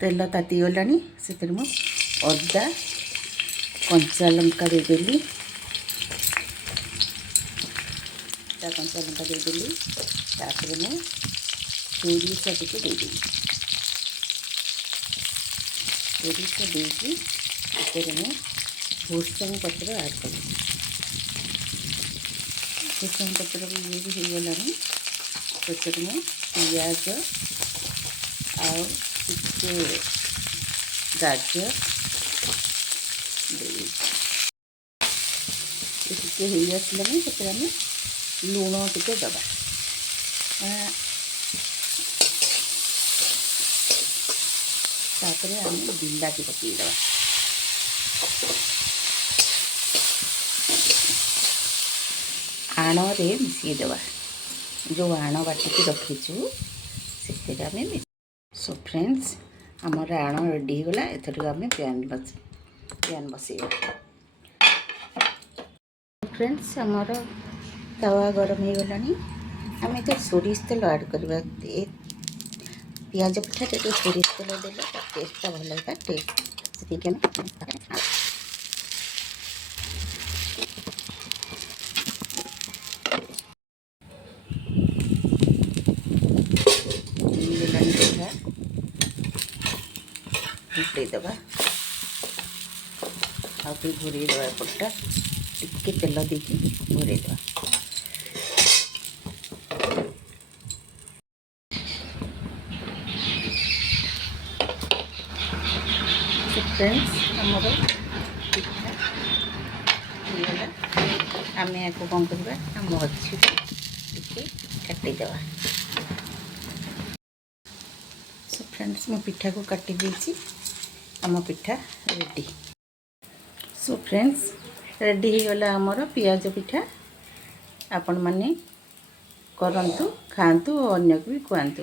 तेल ताती गलानी से अदा कंचा लंका देदेली कंचा लंका देदेली तापर मैं सोरिष टिके देदेली सोरिष देकी मैं भूसंग पत्र ऐड करी भूसंग पत्र भी ये भी हो गलानी से मैं पियाज आउ टिके गाजर टिके हो आसलानी से आम लुण टिके दबा तापर आम बिलाती पकईदे आणे मिसईदे जो आण बाटिकी रखीचु से आम सो फ्रेंड्स आमर आण रेडी होगा एथर आम पैन बसैया फ्रेंड्स आमर तवा गरम हो गलानी आम ये सोरिष तेल ऐड करवा पियाज पिठा तो सोरिष तेल देले टेस्टा भल होगा टेस्ट से फुटेदबा आगे घोरेदबा एपटा टिके तेल देकी घोरेदबा फ्रेंड्स आमर पिठा आम या कौन करवा मझी टिके काटिदेवा सो फ्रेंड्स मैं पिठा को काटी देछि आम पिठा रेडी सो फ्रेंड्स रेडी हो गला आमर पियाज पिठा आपण माने करंतु खांतु और अन्य को भी खुआंतु।